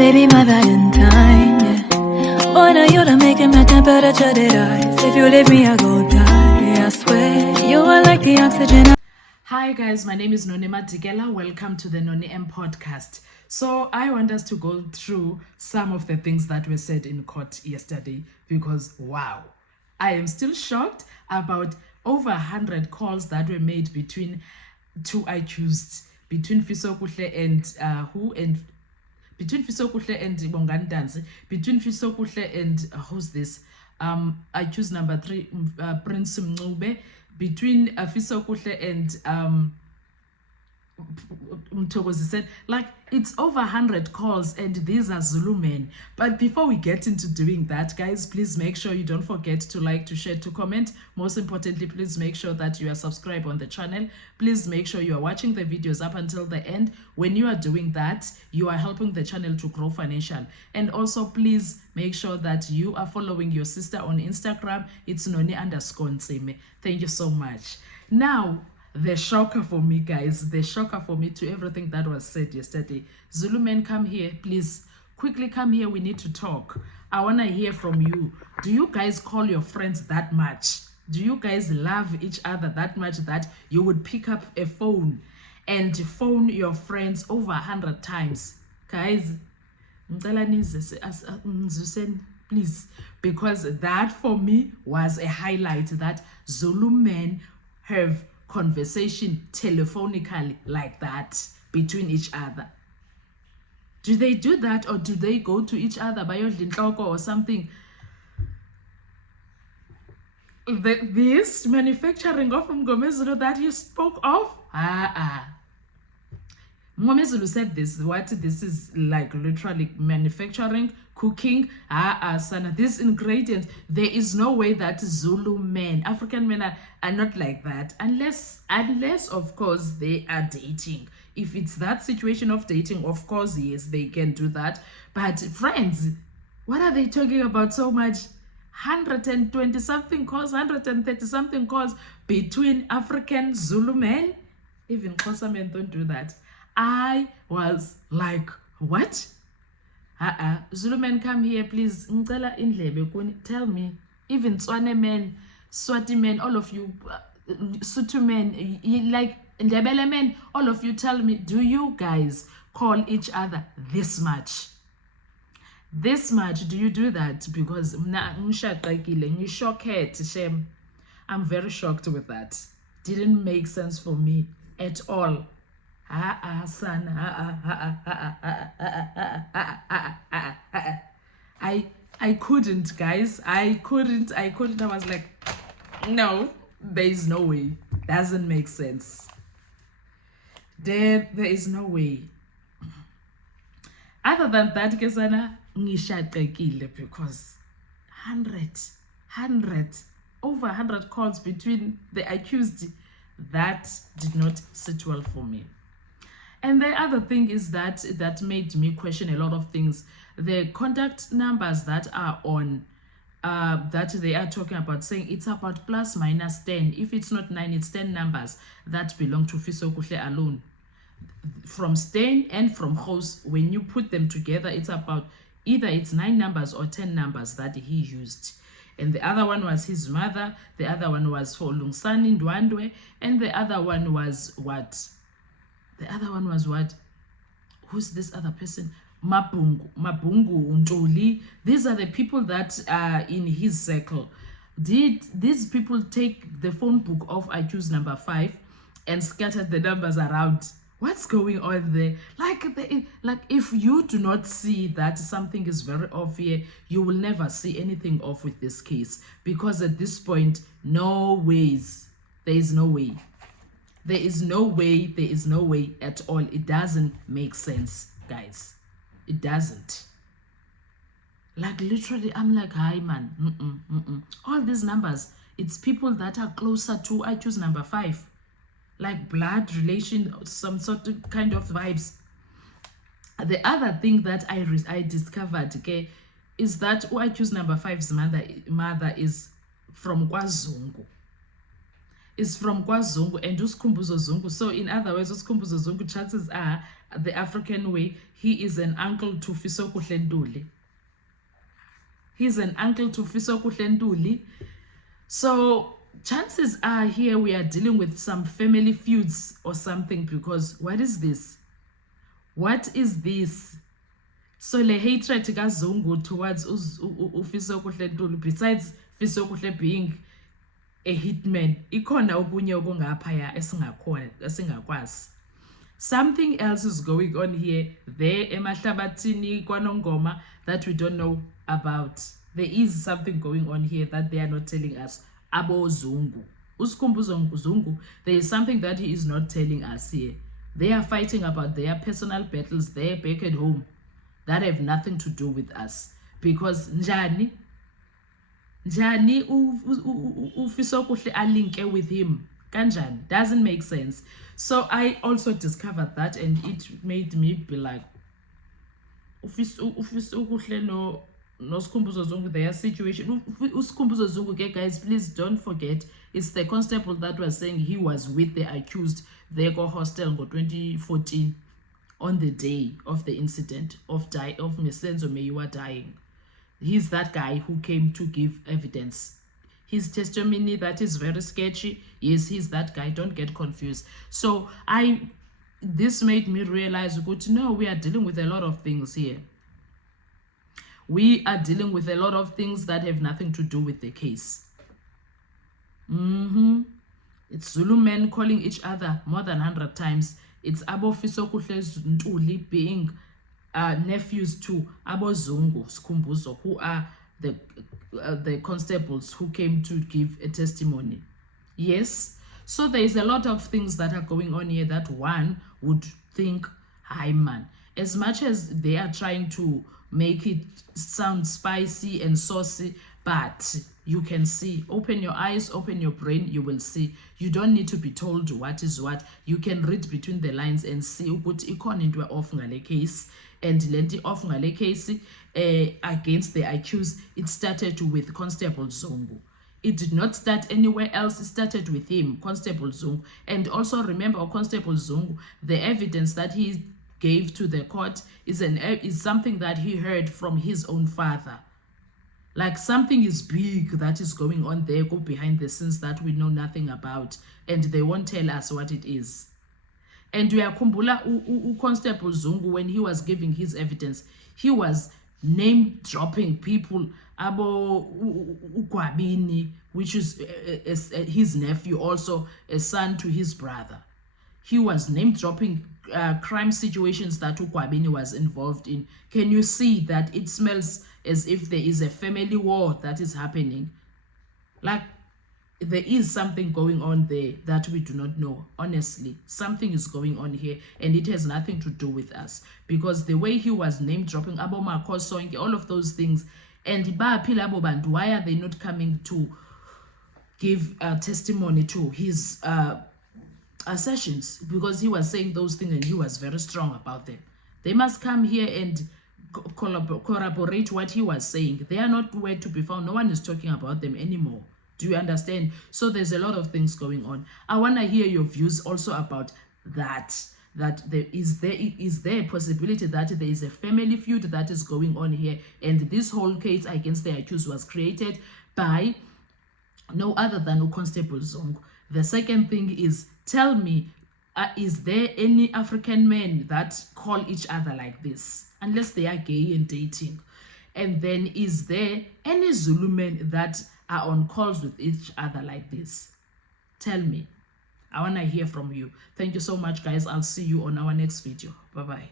baby, my Valentine, yeah. Boy, now you're making my temperature rise. If you leave me, I go die. I swear, you are like the oxygen. Hi guys, my name is Noni Madikela. Welcome to the Noni M podcast. So I want us to go through some of the things that were said in court yesterday because wow, I am still shocked about over 100 calls that were made between two accused, between Fiso Kuhle and between Fiso Kuhle and Bongani Dansi, between Fiso Kuhle and who's this? Accused number 3, Prince Mncube, between Fiso Kuhle and Mtokozi said, like, it's over 100 calls and these are Zulu men. But before we get into doing that, guys, please make sure you don't forget to like, to share, to comment. Most importantly, please make sure that you are subscribed on the channel. Please make sure you are watching the videos up until the end. When you are doing that, you are helping the channel to grow financial. And also, please make sure that you are following your sister on Instagram. It's Noni_Nseme. Thank you so much. Now, the shocker for me, guys, the shocker for me to everything that was said yesterday. Zulu men, come here, please. Quickly come here. We need to talk. I want to hear from you. Do you guys call your friends that much? Do you guys love each other that much that you would pick up a phone and phone your friends over 100 times? Guys, please, because that for me was a highlight that Zulu men have conversation telephonically like that between each other. Do they do that, or do they go to each other by your or something? This manufacturing of Mngomezulu that you spoke of, Mngomezulu said this, this is like literally manufacturing, cooking, sana, these ingredients. There is no way that Zulu men, African men are not like that, unless of course they are dating. If it's that situation of dating, of course, yes, they can do that. But friends, what are they talking about so much? 120 something calls, 130 something calls between African Zulu men. Even Xhosa men don't do that. I was like, what? Zulu men, come here, please. Tell me. Even Tswane men, Swati men, all of you, Sutu men, like Ndebele men, all of you, tell me, do you guys call each other this much? This much, do you do that? Because I'm very shocked with that. Didn't make sense for me at all. I couldn't, guys. I couldn't. I was like, no, there is no way. Doesn't make sense. There is no way. Other than that, Kesana, because 100, over 100 calls between the accused, that did not sit well for me. And the other thing is that made me question a lot of things. The contact numbers that are on, that they are talking about, saying it's about plus minus 10. If it's not 9, it's 10 numbers that belong to Fiso Kuhle alone. From Steyn and from Gous, when you put them together, it's about either it's 9 numbers or 10 numbers that he used. And the other one was his mother, the other one was for Lungsani Ndwandwe, and the other one was what? The other one was what? Who's this other person? Mabungu Ntoli. These are the people that are in his circle. Did these people take the phone book of accused number 5 and scatter the numbers around? What's going on there? Like if you do not see that something is very off here, you will never see anything off with this case. Because at this point, no ways. There is no way. There is no way. There is no way at all. It doesn't make sense, guys. It doesn't. Like literally, I'm like, hi man. All these numbers, it's people that are closer to accused number 5. Like blood relation, some sort of kind of vibes. The other thing that I discovered, okay, is that accused number 5's mother is from KwaZungu. is from KwaZungu and uSkhumbuzo Zungu. So in other words, uSkhumbuzo Zungu, chances are the African way, he is an uncle to Fisokuhle Ntuli. He's an uncle to Fisokuhle Ntuli. So chances are here we are dealing with some family feuds or something, because what is this? What is this? So le hatred kaZungu towards uFisokuhle Ntuli, besides Fisokuhle being a hitman, ikhona okunye okungaphaya esingakwazi. Something else is going on here, there emahlabathini kwaNongoma, that we don't know about. There is something going on here that they are not telling us. Abo Zungu, uSkhumbuzo Zungu, there is something that he is not telling us here. They are fighting about their personal battles there back at home that have nothing to do with us. Because njani uFisokuhle alinke with him kanjani, doesn't make sense. So I also discovered that, and it made me be like, uFisokuhle no Skhumbuzo Zungu, their situation. uSkhumbuzo Zungu, okay, guys, please don't forget, it's the constable that was saying he was with the accused there go hostel in 2014 on the day of the incident of Mesenzo Meyiwa dying. He's that guy who came to give evidence. His testimony, that is very sketchy. Yes, he's that guy. Don't get confused. So this made me realize, no, we are dealing with a lot of things here. We are dealing with a lot of things that have nothing to do with the case. It's Zulu men calling each other more than 100 times. It's Abo Fisokuhle Ntuli being nephews to Abo Zungu Skhumbuzo, who are the constables who came to give a testimony. Yes, so there is a lot of things that are going on here that one would think, hi man, as much as they are trying to make it sound spicy and saucy, but you can see, open your eyes, open your brain, you will see. You don't need to be told what is what. You can read between the lines and see ukuthi ikhona into off ngale case, and lenti off ngale case against the accused. It started with Constable Zungu. It did not start anywhere else. It started with him, Constable Zungu. And also remember, Constable Zungu, the evidence that he gave to the court is something that he heard from his own father. Like something is big that is going on there, go behind the scenes that we know nothing about, and they won't tell us what it is. And we are kumbula Constable Zungu, when he was giving his evidence, he was name dropping people, Abo Ukwabini, which is his nephew, also a son to his brother. He was name dropping crime situations that Ukwabini was involved in. Can you see that it smells as if there is a family war that is happening? Like there is something going on there that we do not know. Honestly, something is going on here, and it has nothing to do with us, because the way he was name dropping Abo Makosonke, all of those things, and why are they not coming to give testimony to his assertions? Because he was saying those things and he was very strong about them. They must come here and corroborate what he was saying. They are not where to be found. No one is talking about them anymore. Do you understand? So there's a lot of things going on. I want to hear your views also about that. That there is there a possibility that there is a family feud that is going on here, and this whole case against the accused was created by no other than Constable Zungu. The second thing is, tell me, is there any African men that call each other like this, unless they are gay and dating? And then, is there any Zulu men that are on calls with each other like this? Tell me. I want to hear from you. Thank you so much, guys. I'll see you on our next video. Bye-bye.